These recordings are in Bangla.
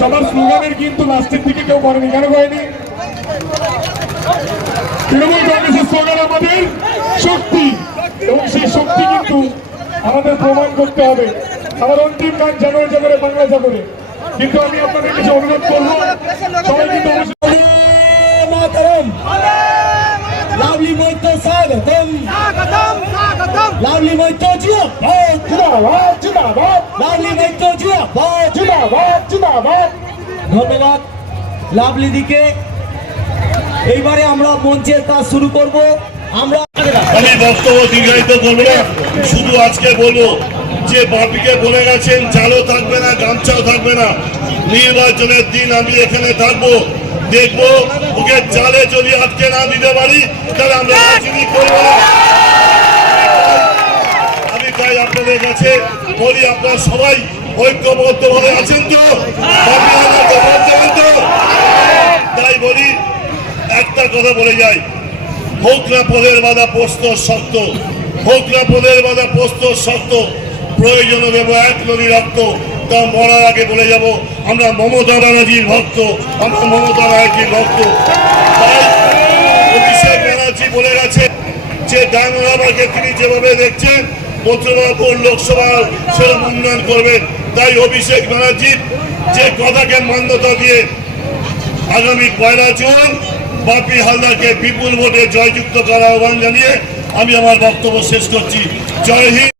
সবার স্লোগানের কিন্তু লাস্টের দিকে কেউ করেনি। কেন করেনি? তৃণমূল কংগ্রেসের স্লোগান আমাদের শক্তি। এবং সেই শক্তি কিন্তু আমাদের প্রমাণ করতে হবে। আমার অন্তিম গান জানুয়ারি জাগরে বাংলা জাগরে কিন্তু আমি আপনাদের কাছে অনুরোধ করব সবাই কিন্তু লাভলি মৈত্র স্বাগতম লাভলি মৈত্র জিয়া। জিন্দাবাদ। লাভলি মৈত্র জিয়া জিন্দাবাদ। জিন্দাবাদ ধন্যবাদ লাভলি দিকে। এইবারে আমরা মঞ্চের কাজ শুরু করব। আমরা আমি বক্তব্য দীর্ঘায়িত করব না। শুধু আজকে বলব যে বাপিকে বলে গেছেন চালও থাকবে না গামছাও থাকবে না। নির্বাচনের দিন আমি এখানে থাকব। দেখব ওকে চালে যদি আটকে না দিতে পারি তাহলে আমরা রাজনীতি করব না। কাছে বলি আপনারা সবাই ঐক্যবদ্ধ ভাবে আছেন তো? তাই বলি, একটা কথা বলে যাই। হোক না পদের বাধা পোস্ত শক্ত। হোক না পদের বাধা পোস্ত শক্ত। প্রয়োজন দেব এক নদী রক্ত। তা মরার আগে বলে যাব, আমরা মমতা ব্যানার্জির ভক্ত। আমরা মমতা ব্যানার্জির ভক্ত। অভিষেক ব্যানার্জি বলে গেছে, যে ডাঙ্গাবাকে তিনি যেভাবে দেখছেন মথুরাপুর লোকসভা সেরকম উন্নয়ন করবেন? তাই অভিষেক ব্যানার্জির যে কথাকে মান্যতা দিয়ে আগামী পয়লা জুন বাপি হালদারকে বিপুল ভোটে জয়যুক্ত করার আহ্বান জানিয়ে আমি আমার বক্তব্য শেষ করছি। জয় হিন্দ।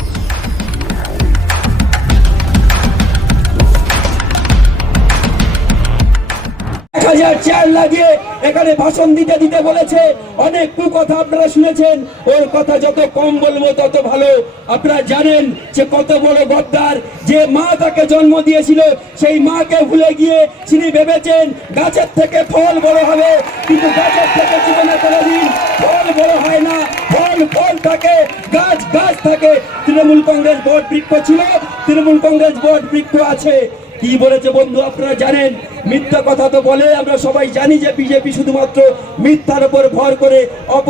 হাজার চেয়ার লাগিয়ে এখানে ভাষণ দিতে দিতে বলেছে। অনেক কু কথা আপনারা শুনেছেন। ওর কথা যত কম বলব, তত ভালো। আপনারা জানেন যে কত বড় গদ্দার। যে মা তাকে জন্ম দিয়েছিল, সেই মাকে ভুলে গিয়ে তিনি ভেবেছেন, গাছের থেকে ফল বড় হবে। কিন্তু গাছের থেকে জীবনে কোনোদিন ফল বড় হয় না। ফল ফল থাকে, গাছ গাছ থাকে। তৃণমূল কংগ্রেস বট বৃক্ষ ছিল, তৃণমূল কংগ্রেস বট বৃক্ষ আছে। কি বলেছে বন্ধু, আপনারা জানেন? মিথ্যা কথা তো বলে, আমরা সবাই জানি যে বিজেপি শুধুমাত্র মিথ্যার উপর ভর করে, অপ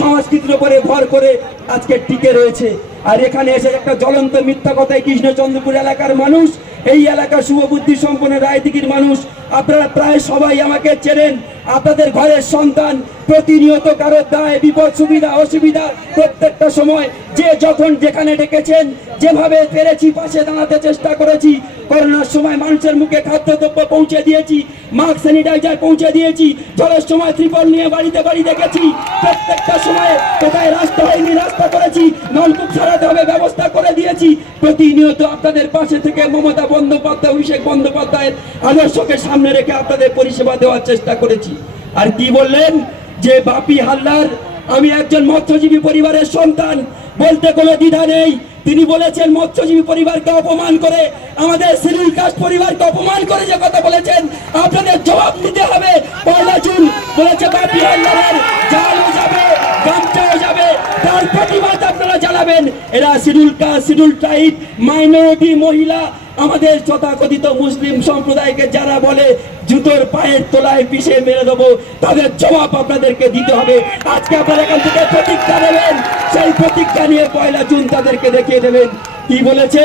সংস্কৃতির উপরে ভর করে আজকে টিকে রয়েছে। আর এখানে এসে একটা জ্বলন্ত মিথ্যা কথায় কৃষ্ণচন্দ্রপুর এলাকার মানুষ, এই এলাকার শুভ বুদ্ধি সম্পন্ন রায়দিঘির মানুষ আপনারা প্রায় সবাই আমাকে চেনেন। আপনাদের ঘরের সন্তান প্রতিনিয়ত কারও দায়, বিপদ, সুবিধা, অসুবিধা প্রত্যেকটা সময় যে যখন যেখানে ডেকেছেন, যেভাবে পেরেছি, পাশে দাঁড়াতে চেষ্টা করেছি, করোনার সময় মানুষের মুখে খাদ্যদ্রব্য পৌঁছে দিয়েছি, মাস্ক স্যানিটাইজার পৌঁছে দিয়েছি, জলের সময় ত্রিপল নিয়ে বাড়িতে বাড়ি দেখেছি, প্রত্যেকটা সময় কোথায় রাস্তা হয়নি, রাস্তা করেছি, নলকূপ সারাতে হবে, ব্যবস্থা করে দিয়েছি। প্রতিনিয়ত আপনাদের পাশে থেকে মমতা বন্দ্যোপাধ্যায়, অভিষেক বন্দ্যোপাধ্যায়ের আদর্শকে সামনে রেখে আপনাদের পরিষেবা দেওয়ার চেষ্টা করেছি। আর কি বললেন? যে বাপি হালদার, আমি একজন মৎস্যজীবী পরিবারের সন্তান, বলতে কোনো দ্বিধা নেই। তিনি বলেছেন, মৎস্যজীবী পরিবারকে অপমান করে, আমাদের সিরিল কাস্ট পরিবারকে অপমান করে যে কথা বলেছেন, আপনাদের জবাব দিতে হবে। পয়লা জুন বলেছে বাপি হালদারের, জালও যাবে, গামছাও যাবে, তার প্রতিবাদ আপনারা জানান বানাবেন এরা schedule caste schedule tribe minority মহিলা। আমাদের তথাকথিত মুসলিম সম্প্রদায়কে যারা বলে, জুতোর পায়ের তলায় পিষে মেরে দেবো তাদের জবাব আপনাদেরকে দিতে হবে। আজকে আপনারা এখান থেকে প্রতিজ্ঞা নেবেন। সেই প্রতিজ্ঞা নিয়ে পয়লা জুন তাদেরকে দেখিয়ে দেবেন। কি বলেছে?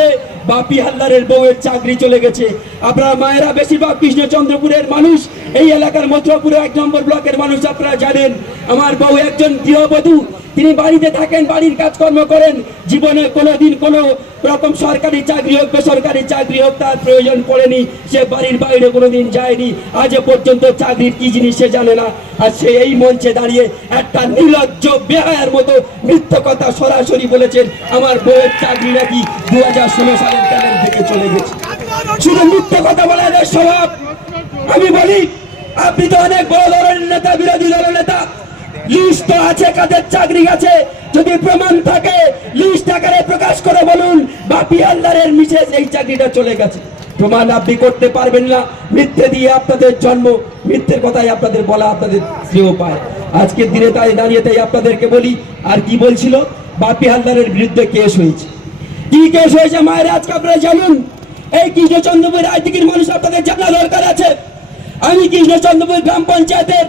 বাপি হালদারের বউয়ের চাকরি চলে গেছে। আপনারা মায়েরা বেশিরভাগ কৃষ্ণচন্দ্রপুরের মানুষ। এই এলাকার মথুরাপুরে এক নম্বর ব্লকের মানুষ আপনারা জানেন, আমার বউ একজন গৃহবধূ। তিনি বাড়িতে থাকেন, বাড়ির কাজকর্ম করেন। জীবনে কোনোদিন কোনো রকম সরকারি চাকরি হোক, বেসরকারি চাকরি হোক, তার প্রয়োজন পড়েনি। সে বাড়ির বাইরে কোনোদিন যায়নি। আজ পর্যন্ত চাকরির কি জিনিস সে জানে না। আর সে এই মঞ্চে দাঁড়িয়ে একটা নির্লজ্জ, বেহায়ার মতো মিথ্য কথা সরাসরি বলেছেন, আমার বউয়ের চাকরি নাকি দু হাজার ষোলো সালের থেকে চলে গেছে। শুধু মিথ্য কথা বলে স্বভাব আমি বলি আপনি তো অনেক বড় ধরনের নেতা, বিরোধী দলের নেতা। লিস্ট আছে, কাদের চাকরি আছে? যদি প্রমাণ থাকে লিস্ট আকারে প্রকাশ করে বলুন, বাপি হালদারের মিসেস এই চাকরিটা চলে গেছে। প্রমাণ আপনি করতে পারবেন না, মিথ্যে দিয়ে আপনাদের জন্ম, মিথ্যের কথাই আপনাদের বলা আপনাদের শ্রেয় পায় আজকের দিনে তাই দাঁড়িয়ে তাই আপনাদেরকে বলি, আর কি বলছিল? বাপি হালদারের বিরুদ্ধে কেস হয়েছে। কি কেস হয়েছে? মায়ের আজকে আপনারা জানুন এই কৃষ্ণচন্দ্রপুর রাজনীতির মানুষ আপনাদের জানা দরকার আছে। আমি কৃষ্ণচন্দ্রপুর গ্রাম পঞ্চায়েতের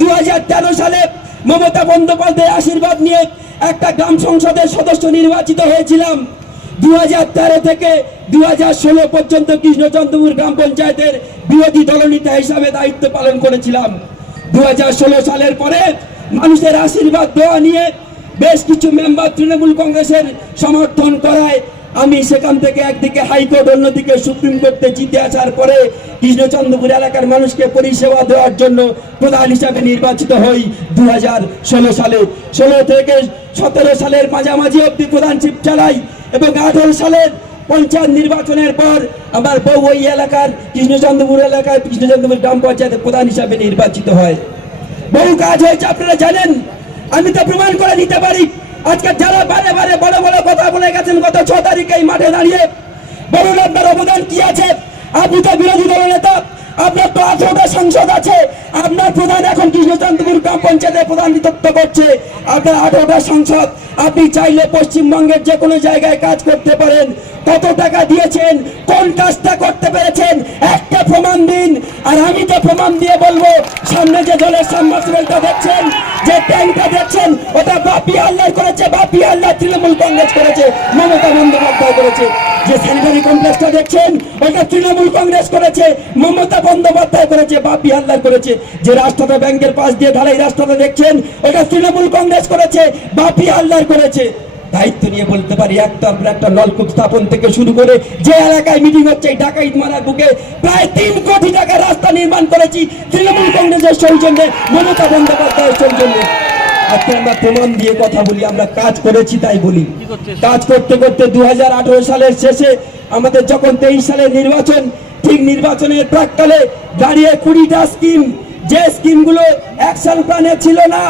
দু হাজার তেরো সালে মমতা বন্দ্যোপাধ্যায়ের আশীর্বাদ নিয়ে একটা গ্রাম সংসদের সদস্য নির্বাচিত হয়েছিলাম। দু হাজার তেরো থেকে দু হাজার ষোলো পর্যন্ত কৃষ্ণচন্দ্রপুর গ্রাম পঞ্চায়েতের বিরোধী দলনেতা হিসাবে দায়িত্ব পালন করেছিলাম। দু হাজার ষোলো সালের পরে মানুষের আশীর্বাদ দেওয়া নিয়ে বেশ কিছু মেম্বার তৃণমূল কংগ্রেসের সমর্থন করায় আমি সেখান থেকে একদিকে হাইকোর্ট, অন্যদিকে সুপ্রিম কোর্টে জিতে আসার পরে কৃষ্ণচন্দ্রপুর এলাকার মানুষকে পরিষেবা দেওয়ার জন্য প্রধান হিসাবে নির্বাচিত হই দু সালে। ষোলো থেকে সতেরো সালের মাঝামাঝি অব্দি প্রধান চিপ চালাই এবং আঠারো সালের পঞ্চায়েত নির্বাচনের পর আমার বউ ওই এলাকার, কৃষ্ণচন্দ্রপুর এলাকায় কৃষ্ণচন্দ্রপুর গ্রাম পঞ্চায়েতের প্রধান হিসাবে নির্বাচিত হয়। বহু কাজ হয়েছে, আপনারা জানেন। আমি তো প্রমাণ করে নিতে পারি। আজকে যারা বারে বারে বড় বড় বলে গেছেন, গত ছ তারিখে এই মাঠে দাঁড়িয়ে বলুন আপনার অবদান কি আছে? আপনি তো বিরোধী দল নেতা আপনার তো আঠারোটা সংসদ আছে। আপনার প্রধান এখন কৃষ্ণচন্দ্রপুর গ্রাম পঞ্চায়েতের প্রধানিত্ব করছে। আপনার আঠারোটা সংসদ, আপনি চাইলে পশ্চিমবঙ্গের যে কোনো জায়গায় কাজ করতে পারেন। কত টাকা দিয়েছেন? কোন কাজটা করতে পেরেছেন? একটা প্রমাণ দিন। আর আমি তো প্রমাণ দিয়ে বলব, সামনে যে দলের সাবমার্সিবলটা দেখছেন, যে ট্যাঙ্কটা দেখছেন, ওটা বাপি আল্লাহ করেছে, বাপি আল্লাহ তৃণমূল কংগ্রেস করেছে, মমতা বন্দ্যোপাধ্যায় করেছে। যে স্যানিটারি কমপ্লেক্সটা দেখছেন, ওটা তৃণমূল কংগ্রেস করেছে, মমতা বন্দ্যোপাধ্যায় করেছে বাপি হালদার করেছে। যে রাষ্ট্রটা ব্যাংকের পাশ দিয়ে ঢালাই রাষ্ট্রটা দেখছেন ওটা তৃণমূল কংগ্রেস করেছে করেছে। দায়িত্ব নিয়ে বলতে পারি একটা নলকূপ স্থাপন থেকে শুরু করে যে এলাকায় মিটিং হচ্ছে এই ডাকাইত মারার বুকে প্রায় তিন কোটি টাকা রাস্তা নির্মাণ করেছি তৃণমূল কংগ্রেসের সৌজন্যে মমতা বন্দ্যোপাধ্যায়ের সৌজন্যে। আজকে আমরা প্রমাণ দিয়ে কথা বলি আমরা কাজ করেছি তাই বলি। কাজ করতে করতে দু হাজার আঠারো সালের শেষে আমাদের যখন তেইশ সালের নির্বাচন ঠিক নির্বাচনের প্রাককালে দাঁড়িয়ে কুড়িটা স্কিম, যে স্কিমগুলো অ্যাকশন প্ল্যানে ছিল না,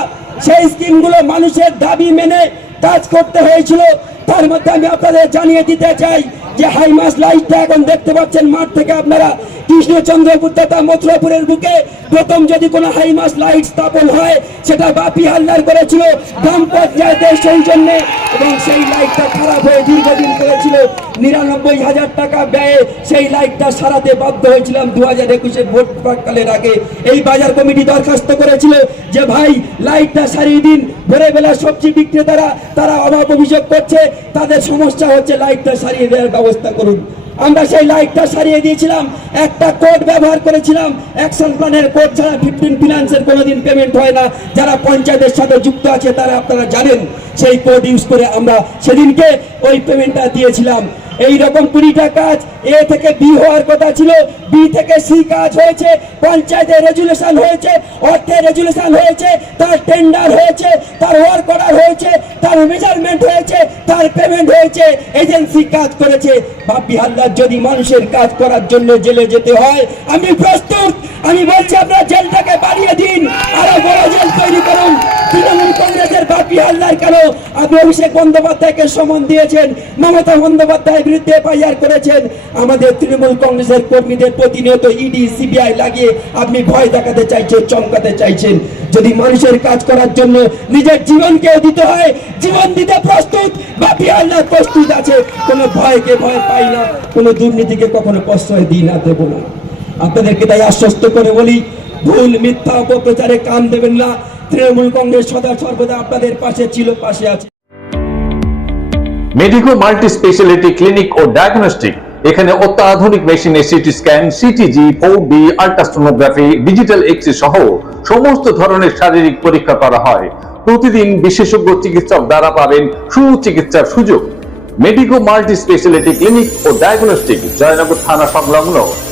সেই স্কিমগুলো মানুষের দাবি মেনে কাজ করতে হয়েছিল। তার মধ্যে আমি আপনাদের জানিয়ে দিতে চাই যে হাইমাস লাইটটা এখন দেখতে পাচ্ছেন মাঠ থেকে আপনারা কৃষ্ণচন্দ্রপুর তথা মথুরাপুরের বুকে প্রথম যদি কোনো হাইমাস লাইট স্থাপন হয়, সেটা বাপি হালদার করেছিল গ্রাম পঞ্চায়েতের সৌজন্যে এবং সেই লাইটটা খারাপ হয়ে দীর্ঘদিন করেছিল নিরানব্বই হাজার টাকা ব্যয়ে সেই লাইটটা সারাতে বাধ্য হয়েছিলাম দু হাজার একুশের ভোট প্রাককালের আগে। এই বাজার কমিটি দরখাস্ত করেছিল যে, ভাই, লাইটটা সারিয়ে দিন। ভোরে বেলা সবজি বিক্রেতারা, তারা অভাব অভিযোগ করছে, তাদের সমস্যা হচ্ছে লাইটটা সারিয়ে দেওয়ার ব্যবস্থা করুন। আমরা সেই লাইটটা সারিয়ে দিয়েছিলাম, একটা কোড ব্যবহার করেছিলাম, অ্যাকশন প্ল্যানের কোড ছাড়া ফিফটিন ফিনান্সের কোনোদিন পেমেন্ট হয় না। যারা পঞ্চায়েতের সাথে যুক্ত আছে, তারা আপনারা জানেন, সেই কোড ইউজ করে আমরা সেদিনকে ওই পেমেন্টটা দিয়েছিলাম। এই রকম কুড়িটা কাজ এ থেকে বি হওয়ার কথা ছিল, বি থেকে সি কাজ হয়েছে পঞ্চায়েতের রেজুলেশন হয়েছে অর্থের রেজুলেশন হয়েছে, তার টেন্ডার হয়েছে, তার ওয়ার্ক অর্ডার হয়েছে, তার মেজারমেন্ট হয়েছে, তার পেমেন্ট হয়েছে এজেন্সি কাজ করেছে। বাপি হালদার যদি মানুষের কাজ করার জন্য জেলে যেতে হয়, আমি প্রস্তুত, আমি বলছি আপনার জেলটাকে বাড়িয়ে দিন, আরও বড় জেল তৈরি করুন, তৃণমূল কংগ্রেসের হাজার বাপি হাল্লার কেন আপনি অভিষেক বন্দ্যোপাধ্যায়কে সমন দিয়েছেন। মমতা বন্দ্যোপাধ্যায়ের বিরুদ্ধে এফআইআর করেছেন। আমাদের তৃণমূল কংগ্রেসের কর্মীদের প্রতিনিয়ত ইডি সিবিআই লাগিয়ে আপনি ভয় দেখাতে চাইছেন, চমকাতে চাইছেন। যদি মানুষের কাজ করার জন্য নিজের জীবনকেও দিতে হয়, জীবন দিতে প্রস্তুত, বাপি হাল্লার প্রস্তুত আছে। কোনো ভয়কে ভয় পাই না, কোনো দুর্নীতিকে কখনো প্রশ্রয় দিই না, দেবো না। আপনাদেরকে তাই আশ্বস্ত করে বলি, ভুল মিথ্যা অপপ্রচারে কান দেবেন না। তৃণমূল কংগ্রেস সদা সর্বদা আপনাদের পাশে ছিল, পাশে আছে। মেডিকো মাল্টি স্পেশালিটি ক্লিনিক ও ডায়াগনস্টিক এখানে অত্যাধুনিক মেশিনে CT scan, CTG four D ultrasonography digital X ray সহ সমস্ত ধরনের শারীরিক পরীক্ষা করা হয়। প্রতিদিন বিশেষজ্ঞ চিকিৎসক দ্বারা পাবেন সুচিকিৎসার সুযোগ। মেডিকো মাল্টি স্পেশালিটি ক্লিনিক ও ডায়াগনস্টিক জয়নগর থানা সংলগ্ন।